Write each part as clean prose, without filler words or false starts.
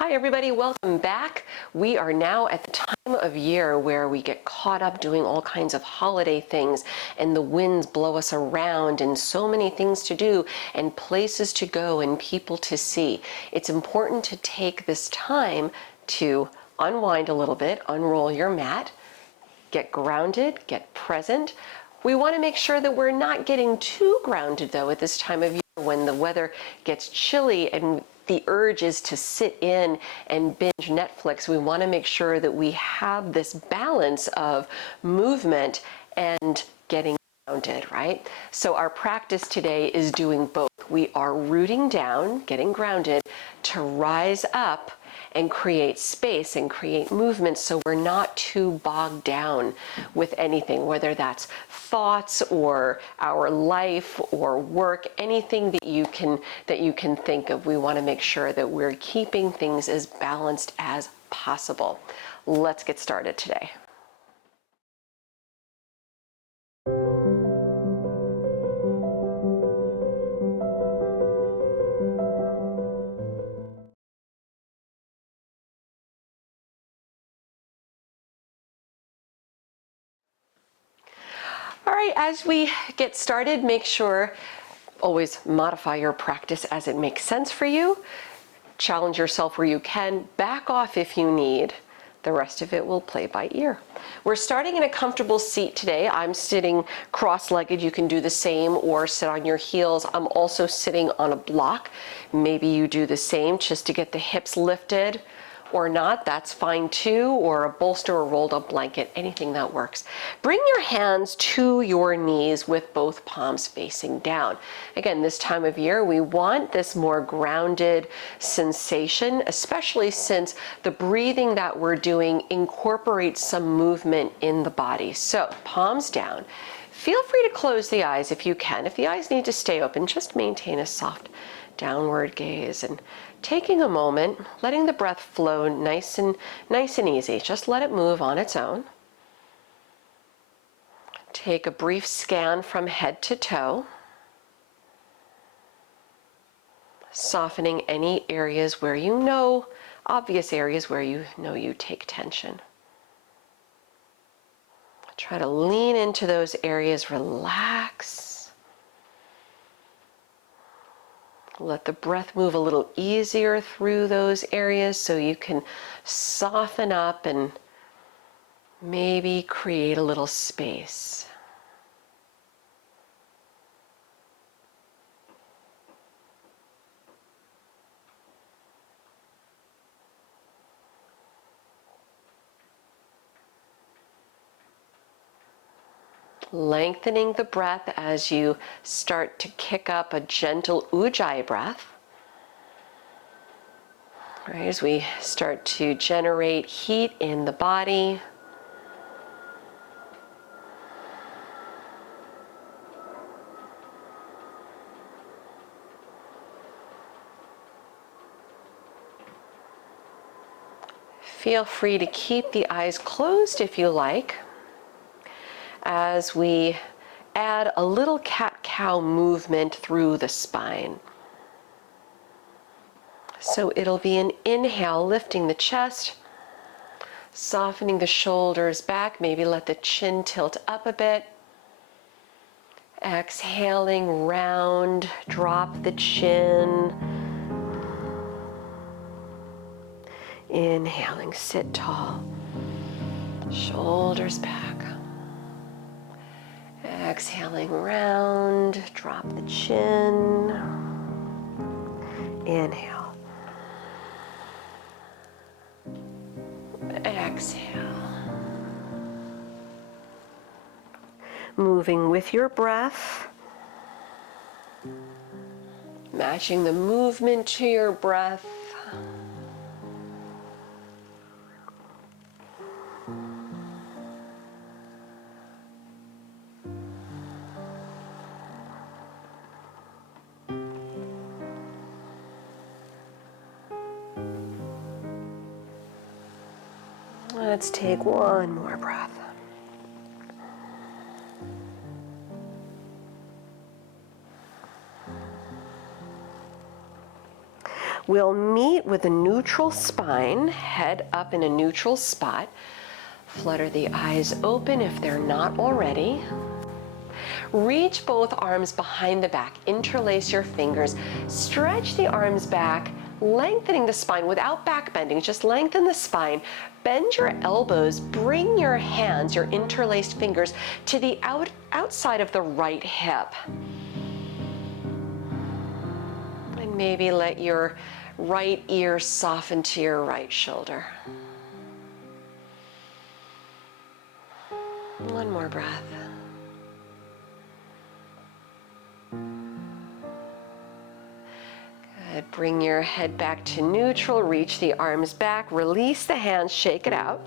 Hi everybody, welcome back. We are now at the time of year where we get caught up doing all kinds of holiday things and the winds blow us around and so many things to do and places to go and people to see. It's important to take this time to unwind a little bit, unroll your mat, get grounded, get present. We want to make sure that we're not getting too grounded though at this time of year when the weather gets chilly and the urge is to sit in and binge Netflix. We want to make sure that we have this balance of movement and getting grounded, right? So our practice today is doing both. We are rooting down, getting grounded, to rise up and create space and create movement so we're not too bogged down with anything, whether that's thoughts or our life or work, anything that you can think of. We want to make sure that we're keeping things as balanced as possible. Let's get started today. All right, as we get started, make sure always modify your practice as it makes sense for you. Challenge yourself where you can, back off if you need. The rest of it will play by ear. We're starting in a comfortable seat today. I'm sitting cross-legged. You can do the same or sit on your heels. I'm also sitting on a block. Maybe you do the same just to get the hips lifted or not. That's fine too, or a bolster or rolled up blanket, anything that works. Bring your hands to your knees with both palms facing down. Again, this time of year, we want this more grounded sensation, especially since the breathing that we're doing incorporates some movement in the body. So palms down. Feel free to close the eyes if you can. If the eyes need to stay open, just maintain a soft downward gaze and taking a moment, letting the breath flow nice and easy. Just let it move on its own. Take a brief scan from head to toe, softening any areas where you know, obvious areas where you know you take tension. Try to lean into those areas, relax. Let the breath move a little easier through those areas so you can soften up and maybe create a little space. Lengthening the breath as you start to kick up a gentle ujjayi breath. Right, as we start to generate heat in the body. Feel free to keep the eyes closed if you like, as we add a little cat-cow movement through the spine. So it'll be an inhale, lifting the chest, softening the shoulders back, maybe let the chin tilt up a bit. Exhaling, round, drop the chin. Inhaling, sit tall, shoulders back. Exhaling, round, drop the chin. Inhale. Exhale. Moving with your breath. Matching the movement to your breath. Let's take one more breath. We'll meet with a neutral spine, head up in a neutral spot. Flutter the eyes open if they're not already. Reach both arms behind the back, interlace your fingers, stretch the arms back, lengthening the spine without back bending, just lengthen the spine. Bend your elbows, bring your hands, your interlaced fingers, to the outside of the right hip. And maybe let your right ear soften to your right shoulder. One more breath. Good. Bring your head back to neutral, reach the arms back, release the hands, shake it out.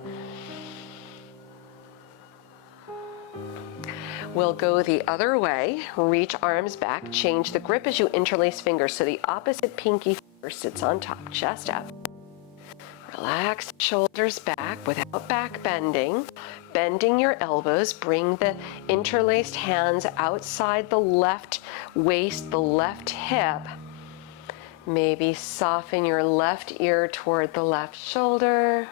We'll go the other way, reach arms back, change the grip as you interlace fingers so the opposite pinky finger sits on top, chest up. Relax the shoulders back without back bending. Bending your elbows, bring the interlaced hands outside the left waist, the left hip. Maybe soften your left ear toward the left shoulder.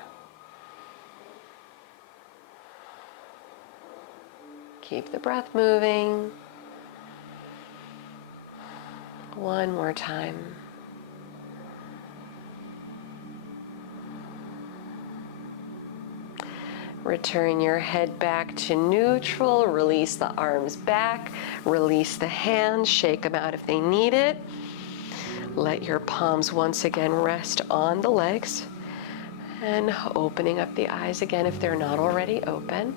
Keep the breath moving. One more time. Return your head back to neutral, release the arms back, release the hands, shake them out if they need it. Let your palms once again rest on the legs and opening up the eyes again if they're not already open.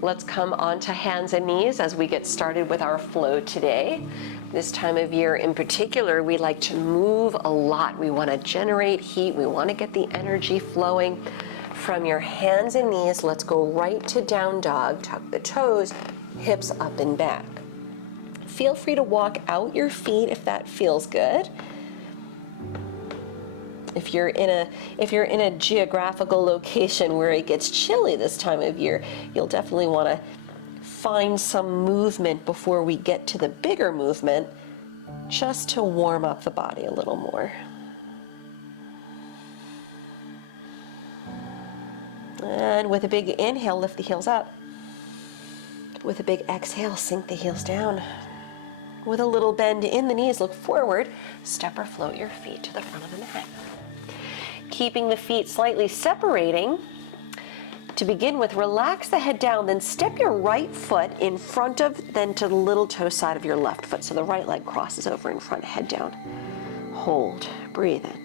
Let's come onto hands and knees as we get started with our flow today. This time of year in particular, we like to move a lot. We want to generate heat. We want to get the energy flowing. From your hands and knees, let's go right to down dog. Tuck the toes, hips up and back. Feel free to walk out your feet if that feels good. If you're in a geographical location where it gets chilly this time of year, you'll definitely want to find some movement before we get to the bigger movement, just to warm up the body a little more. And with a big inhale, lift the heels up. With a big exhale, sink the heels down. With a little bend in the knees, look forward. Step or float your feet to the front of the mat. Keeping the feet slightly separating. To begin with, relax the head down, then step your right foot in front of, then to the little toe side of your left foot. So the right leg crosses over in front, head down. Hold, breathe in.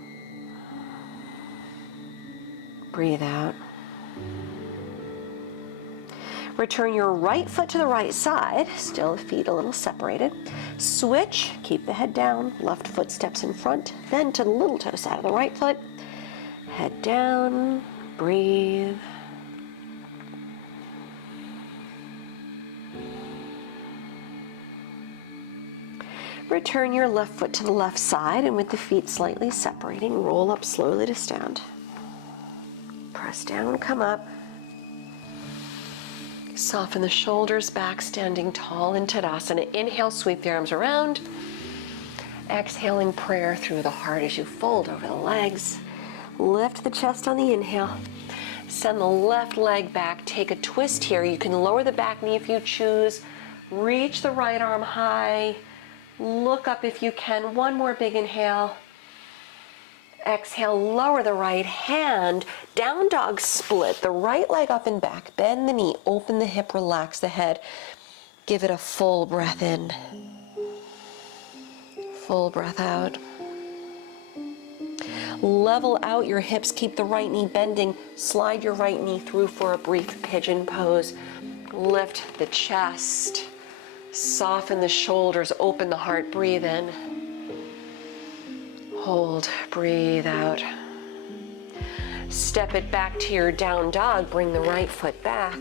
Breathe out. Return your right foot to the right side, still feet a little separated. Switch, keep the head down, left foot steps in front, then to the little toe side of the right foot. Head down, breathe. Return your left foot to the left side, and with the feet slightly separating, roll up slowly to stand. Press down, come up. Soften the shoulders back, standing tall in Tadasana. Inhale, sweep the arms around. Exhaling prayer through the heart as you fold over the legs. Lift the chest on the inhale. Send the left leg back. Take a twist here. You can lower the back knee if you choose. Reach the right arm high. Look up if you can. One more big inhale. Exhale, lower the right hand. Down dog split. The right leg up and back. Bend the knee, open the hip, relax the head. Give it a full breath in. Full breath out. Level out your hips. Keep the right knee bending. Slide your right knee through for a brief pigeon pose. Lift the chest. Soften the shoulders. Open the heart. Breathe in. Hold, breathe out. Step it back to your down dog. Bring the right foot back.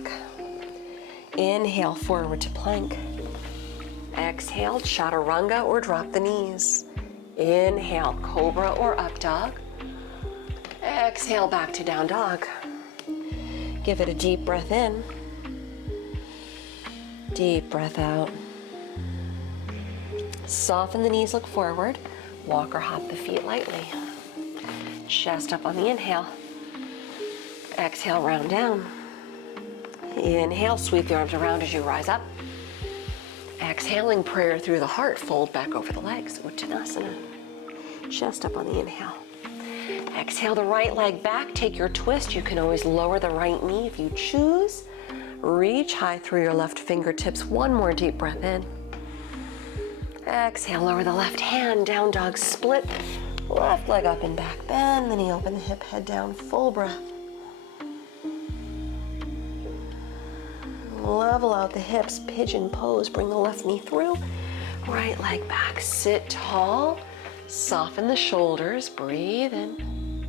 Inhale, forward to plank. Exhale, chaturanga or drop the knees. Inhale, cobra or up dog. Exhale, back to down dog. Give it a deep breath in. Deep breath out. Soften the knees, look forward. Walk or hop the feet lightly. Chest up on the inhale. Exhale, round down. Inhale, sweep the arms around as you rise up. Exhaling, prayer through the heart, fold back over the legs, Utkatasana. Chest up on the inhale. Exhale the right leg back, take your twist. You can always lower the right knee if you choose. Reach high through your left fingertips. One more deep breath in. Exhale, lower the left hand, down dog split. Left leg up and back, bend the knee, open the hip, head down, full breath. Level out the hips, pigeon pose, bring the left knee through. Right leg back, sit tall. Soften the shoulders, breathe in.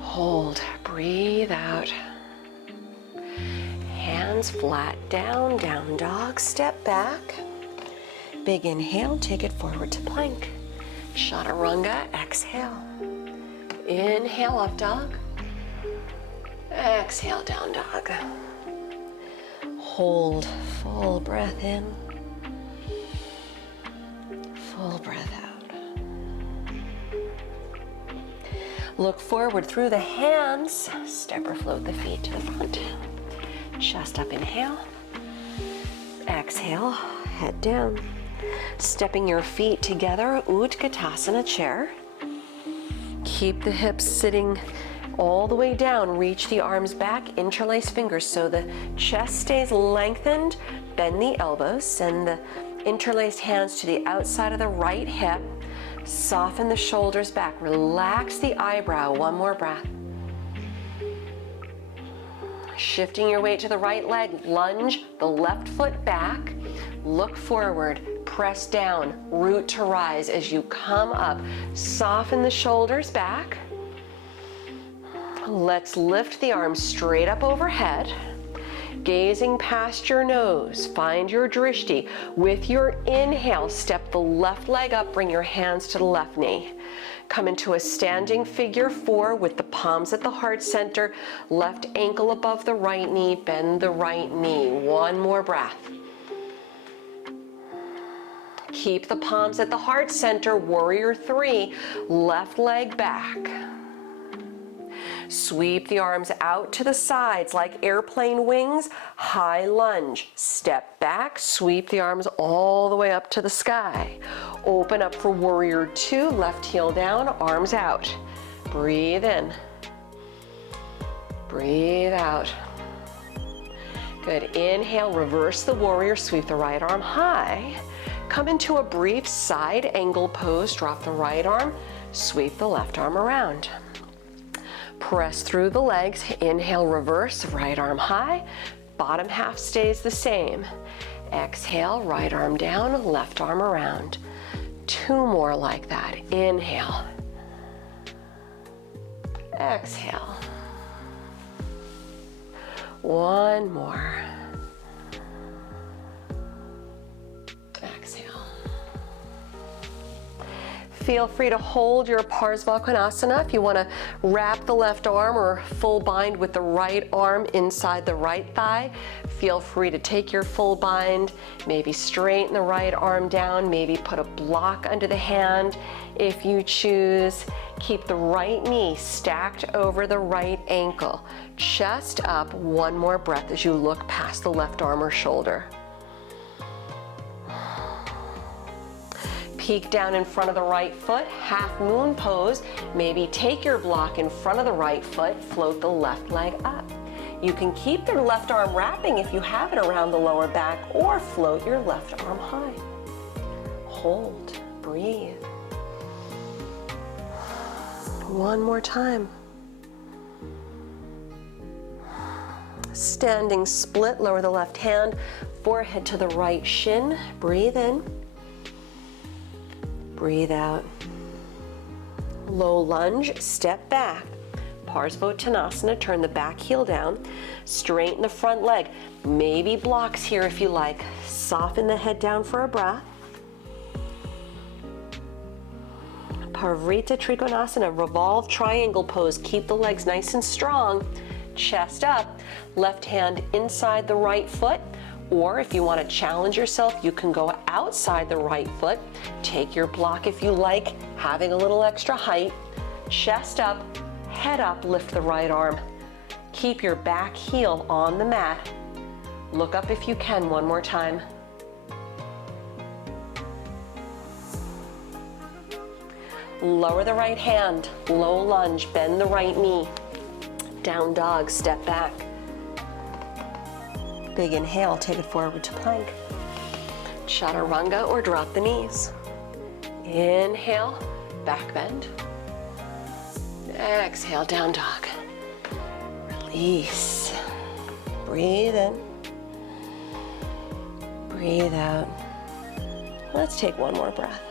Hold, breathe out. Hands flat down, down dog, step back. Big inhale, take it forward to plank. Chaturanga, exhale. Inhale, up dog. Exhale, down dog. Hold, full breath in. Full breath out. Look forward through the hands. Step or float the feet to the front. Chest up, inhale. Exhale, head down. Stepping your feet together, Utkatasana chair. Keep the hips sitting all the way down. Reach the arms back, interlace fingers so the chest stays lengthened. Bend the elbows, send the interlaced hands to the outside of the right hip. Soften the shoulders back. Relax the eyebrow. One more breath. Shifting your weight to the right leg, lunge the left foot back. Look forward, press down, root to rise as you come up. Soften the shoulders back. Let's lift the arms straight up overhead. Gazing past your nose, find your drishti. With your inhale, step the left leg up, bring your hands to the left knee. Come into a standing figure four with the palms at the heart center, left ankle above the right knee, bend the right knee. One more breath. Keep the palms at the heart center, warrior three, left leg back. Sweep the arms out to the sides like airplane wings, high lunge. Step back, sweep the arms all the way up to the sky. Open up for warrior two, left heel down, arms out. Breathe in. Breathe out. Good, inhale, reverse the warrior, sweep the right arm high. Come into a brief side angle pose, drop the right arm, sweep the left arm around. Press through the legs, inhale, reverse, right arm high, bottom half stays the same. Exhale, right arm down, left arm around. Two more like that. Inhale. Exhale. One more. Exhale. Feel free to hold your Parsvakonasana if you want to wrap the left arm or full bind with the right arm inside the right thigh. Feel free to take your full bind, maybe straighten the right arm down, maybe put a block under the hand if you choose. Keep the right knee stacked over the right ankle. Chest up, one more breath as you look past the left arm or shoulder. Peek down in front of the right foot, half moon pose. Maybe take your block in front of the right foot, float the left leg up. You can keep the left arm wrapping if you have it around the lower back, or float your left arm high. Hold, breathe. One more time. Standing split, lower the left hand, forehead to the right shin. Breathe in. Breathe out. Low lunge, step back. Pashimo Tanasana, turn the back heel down. Straighten the front leg. Maybe blocks here if you like. Soften the head down for a breath. Parvrita Trikonasana, revolve triangle pose. Keep the legs nice and strong. Chest up, left hand inside the right foot. Or if you want to challenge yourself, you can go outside the right foot. Take your block if you like, having a little extra height. Chest up, head up, lift the right arm. Keep your back heel on the mat. Look up if you can one more time. Lower the right hand, low lunge, bend the right knee. Down dog, step back. Big inhale, take it forward to plank. Chaturanga or drop the knees. Inhale, back bend. Exhale, down dog. Release. Breathe in. Breathe out. Let's take one more breath.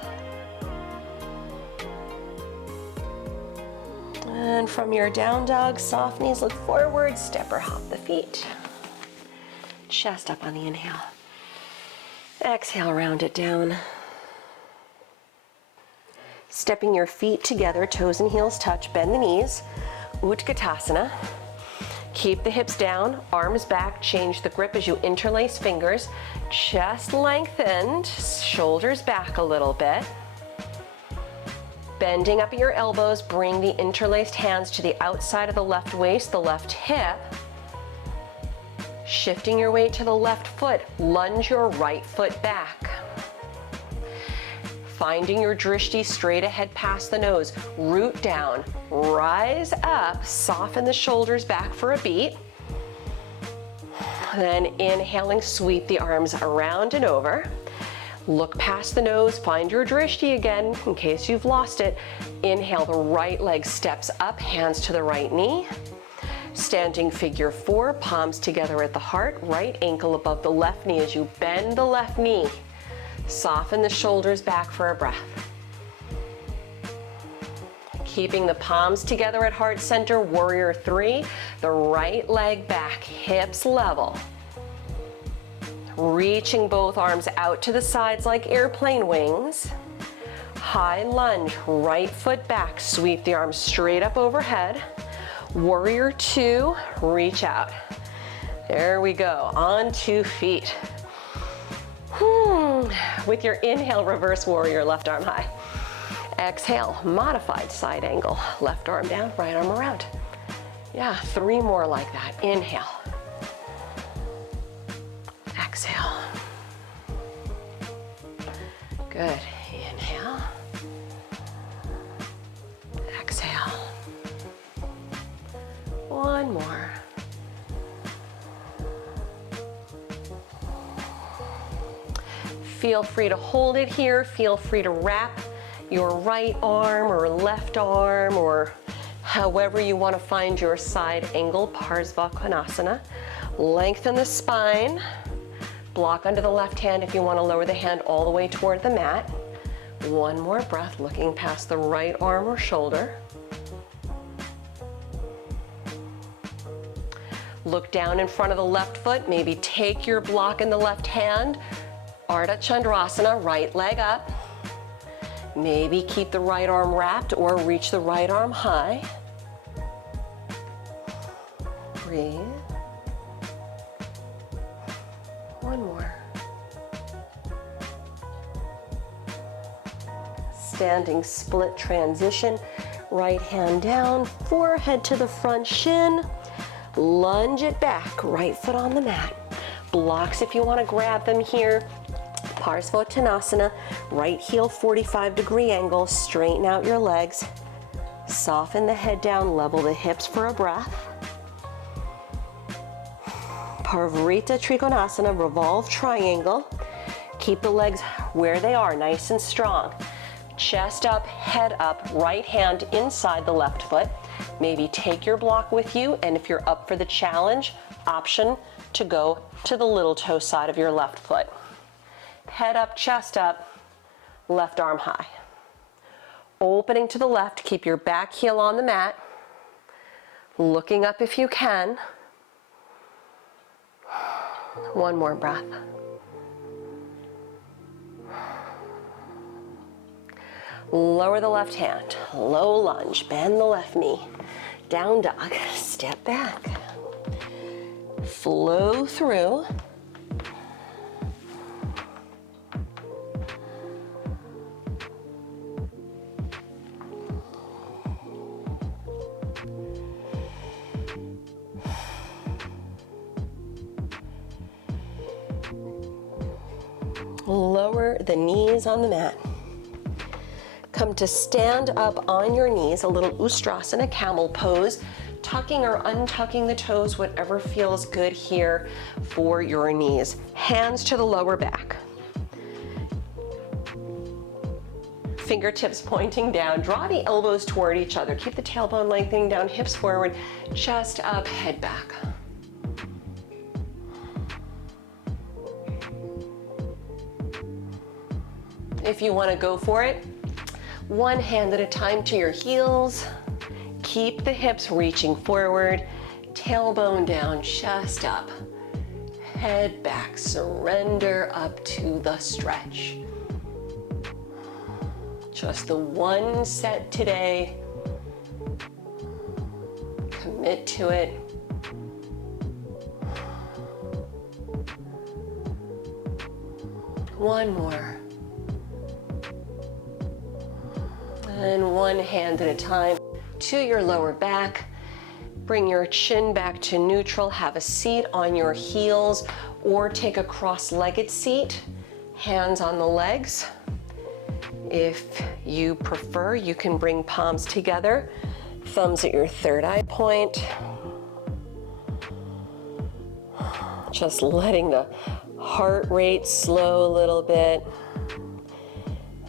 And from your down dog, soft knees, look forward, step or hop the feet. Chest up on the inhale. Exhale, round it down. Stepping your feet together, toes and heels touch, bend the knees. Utkatasana. Keep the hips down, arms back, change the grip as you interlace fingers. Chest lengthened, shoulders back a little bit. Bending up at your elbows, bring the interlaced hands to the outside of the left waist, the left hip. Shifting your weight to the left foot, lunge your right foot back. Finding your drishti straight ahead past the nose, root down, rise up, soften the shoulders back for a beat. Then inhaling, sweep the arms around and over. Look past the nose, find your drishti again in case you've lost it. Inhale, the right leg steps up, hands to the right knee. Standing figure four, palms together at the heart, right ankle above the left knee as you bend the left knee. Soften the shoulders back for a breath. Keeping the palms together at heart center, warrior three, the right leg back, hips level. Reaching both arms out to the sides like airplane wings. High lunge, right foot back, sweep the arms straight up overhead. Warrior two, reach out. There we go, on 2 feet. With your inhale, reverse warrior, left arm high. Exhale, modified side angle, left arm down, right arm around. Yeah, 3 more like that. Inhale. Exhale. Good. Inhale. Exhale. One more. Feel free to hold it here. Feel free to wrap your right arm or left arm or however you want to find your side angle, Konasana. Lengthen the spine. Block under the left hand if you want to lower the hand all the way toward the mat. One more breath, looking past the right arm or shoulder. Look down in front of the left foot. Maybe take your block in the left hand. Ardha Chandrasana, right leg up. Maybe keep the right arm wrapped or reach the right arm high. Breathe. One more. Standing split transition. Right hand down, forehead to the front shin. Lunge it back, right foot on the mat. Blocks if you want to grab them here. Pashimo Tanasana, right heel 45-degree angle, straighten out your legs. Soften the head down, level the hips for a breath. Parvarita Trikonasana, revolve triangle. Keep the legs where they are, nice and strong. Chest up, head up, right hand inside the left foot. Maybe take your block with you, and if you're up for the challenge, option to go to the little toe side of your left foot. Head up, chest up, left arm high. Opening to the left, keep your back heel on the mat. Looking up if you can. One more breath. Lower the left hand, low lunge, bend the left knee. Down dog, step back. Flow through. Lower the knees on the mat. Come to stand up on your knees, a little Utkatasana, Camel Pose, tucking or untucking the toes, whatever feels good here for your knees. Hands to the lower back. Fingertips pointing down. Draw the elbows toward each other. Keep the tailbone lengthening down, hips forward, chest up, head back. If you want to go for it, one hand at a time to your heels. Keep the hips reaching forward, tailbone down, chest up, head back, surrender up to the stretch. Just the one set today. Commit to it. One more. And one hand at a time to your lower back. Bring your chin back to neutral. Have a seat on your heels or take a cross-legged seat. Hands on the legs. If you prefer, you can bring palms together. Thumbs at your third eye point. Just letting the heart rate slow a little bit.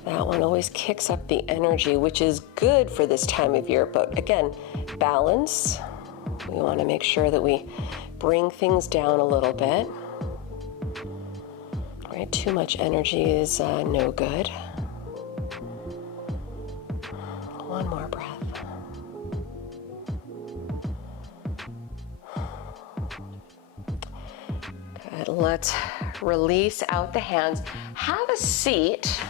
That one always kicks up the energy, which is good for this time of year. But again, balance. We want to make sure that we bring things down a little bit. Right? Too much energy is no good. One more breath. Good. Let's release out the hands. Have a seat.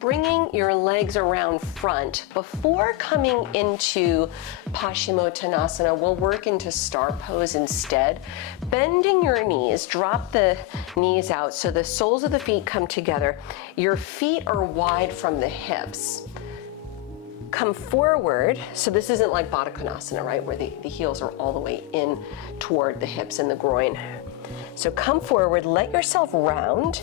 Bringing your legs around front. Before coming into Pashimo Tanasana, we'll work into star pose instead. Bending your knees, drop the knees out so the soles of the feet come together. Your feet are wide from the hips. Come forward, so this isn't like Utkatasana, right, where the heels are all the way in toward the hips and the groin. So come forward, let yourself round,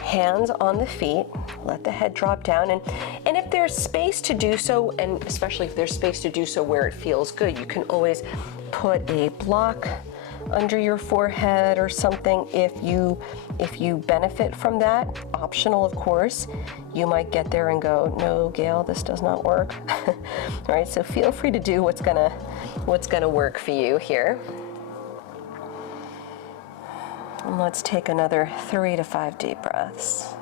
hands on the feet, let the head drop down, and if there's space to do so, and especially if there's space to do so where it feels good, you can always put a block under your forehead or something if you benefit from that. Optional, of course. You might get there and go, no, Gail, this does not work. All right, so feel free to do what's gonna work for you here. And let's take another 3 to 5 deep breaths.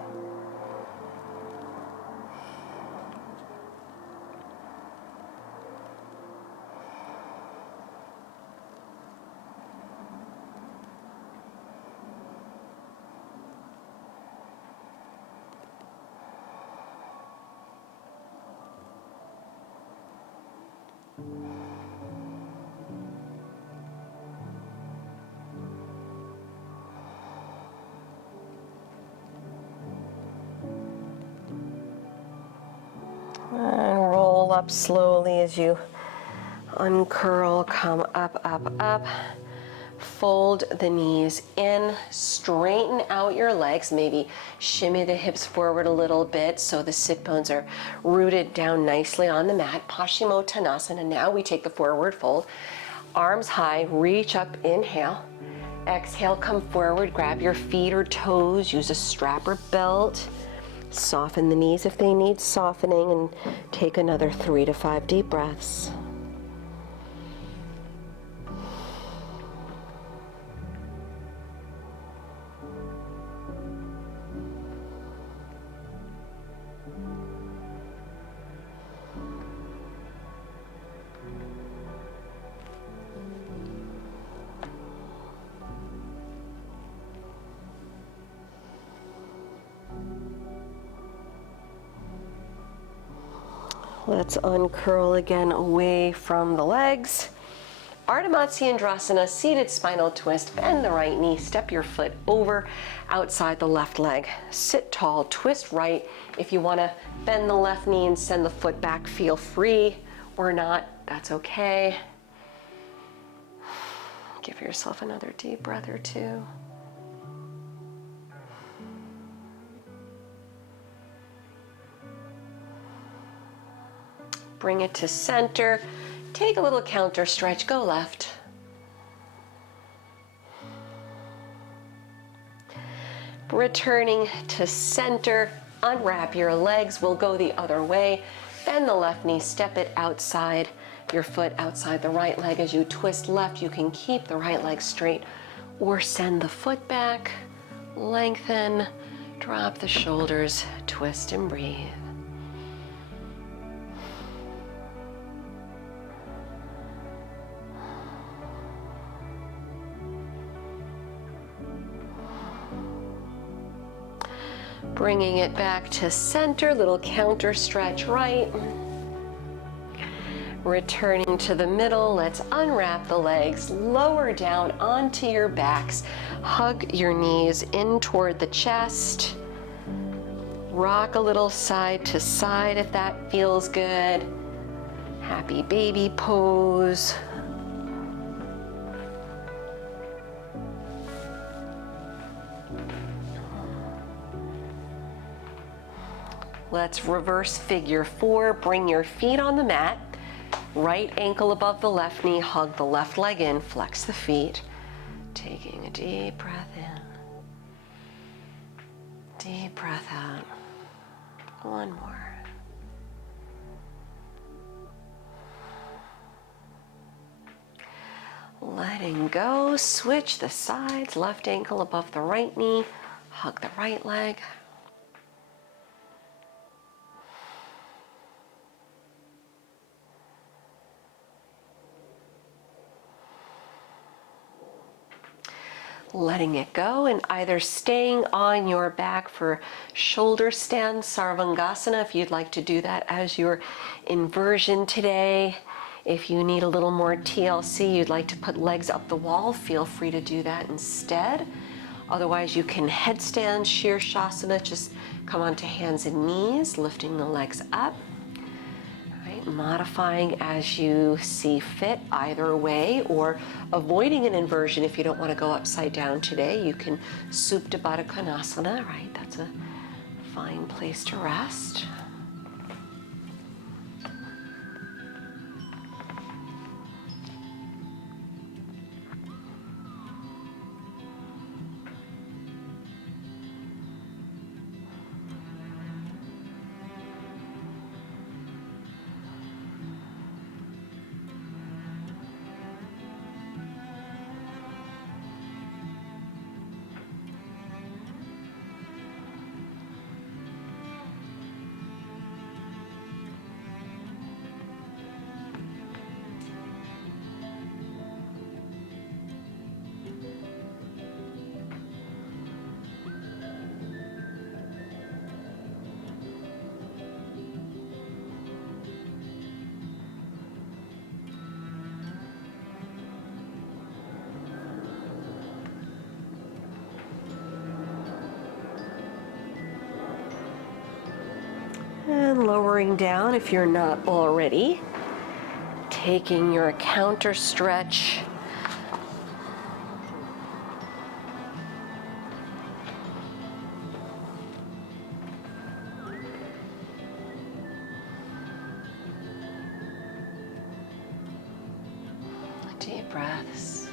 And roll up slowly as you uncurl, come up, up, up. Fold the knees in, straighten out your legs, maybe shimmy the hips forward a little bit so the sit bones are rooted down nicely on the mat. Pashimo Tanasana. Now we take the forward fold. Arms high, reach up, inhale. Exhale, come forward, grab your feet or toes, use a strap or belt. Soften the knees if they need softening, and take another 3 to 5 deep breaths. Let's uncurl again away from the legs. Ardha Matsyendrasana, seated spinal twist. Bend the right knee, step your foot over outside the left leg. Sit tall, twist right. If you want to bend the left knee and send the foot back, feel free, or not, that's okay. Give yourself another deep breath or two. Bring it to center. Take a little counter stretch, go left. Returning to center, unwrap your legs. We'll go the other way. Bend the left knee, step it outside your foot, outside the right leg. As you twist left, you can keep the right leg straight or send the foot back. Lengthen, drop the shoulders, twist and breathe. Bringing it back to center, little counter stretch right. Returning to the middle, let's unwrap the legs, lower down onto your backs. Hug your knees in toward the chest. Rock a little side to side if that feels good. Happy baby pose. Let's reverse figure four. Bring your feet on the mat. Right ankle above the left knee. Hug the left leg in. Flex the feet. Taking a deep breath in. Deep breath out. One more. Letting go. Switch the sides. Left ankle above the right knee. Hug the right leg. Letting it go and either staying on your back for shoulder stand, Sarvangasana, if you'd like to do that as your inversion today. If you need a little more TLC, you'd like to put legs up the wall, feel free to do that instead. Otherwise, you can headstand, Shirshasana, just come onto hands and knees, lifting the legs up. Modifying as you see fit either way, or avoiding an inversion if you don't want to go upside down today. You can Supta Baddha Konasana, right? That's a fine place to rest. And lowering down if you're not already. Taking your counter stretch. Deep breaths.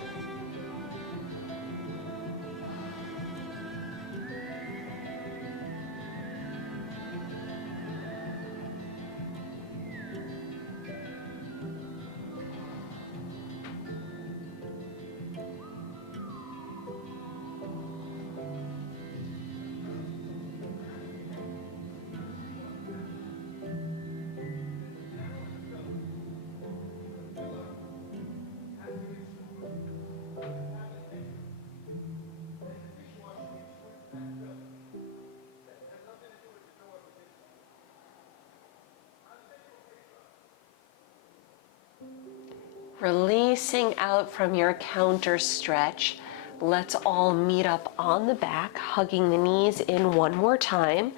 Releasing out from your counter stretch. Let's all meet up on the back, hugging the knees in one more time.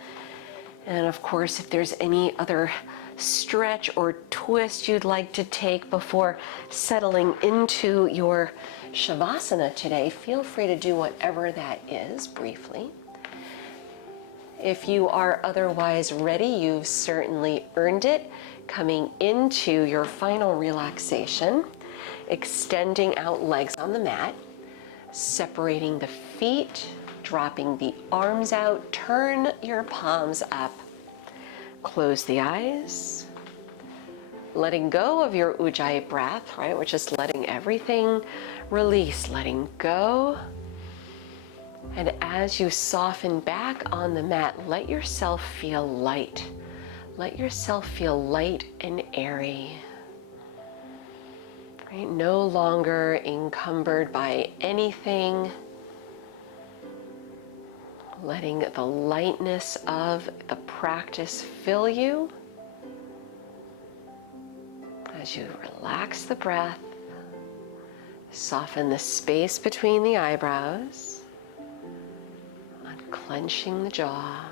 And of course, if there's any other stretch or twist you'd like to take before settling into your Shavasana today, feel free to do whatever that is briefly. If you are otherwise ready, you've certainly earned it. Coming into your final relaxation, extending out legs on the mat, separating the feet, dropping the arms out, turn your palms up. Close the eyes. Letting go of your Ujjayi breath, right? We're just letting everything release, letting go. And as you soften back on the mat, let yourself feel light. Let yourself feel light and airy. Right? No longer encumbered by anything. Letting the lightness of the practice fill you. As you relax the breath, soften the space between the eyebrows, unclenching the jaw.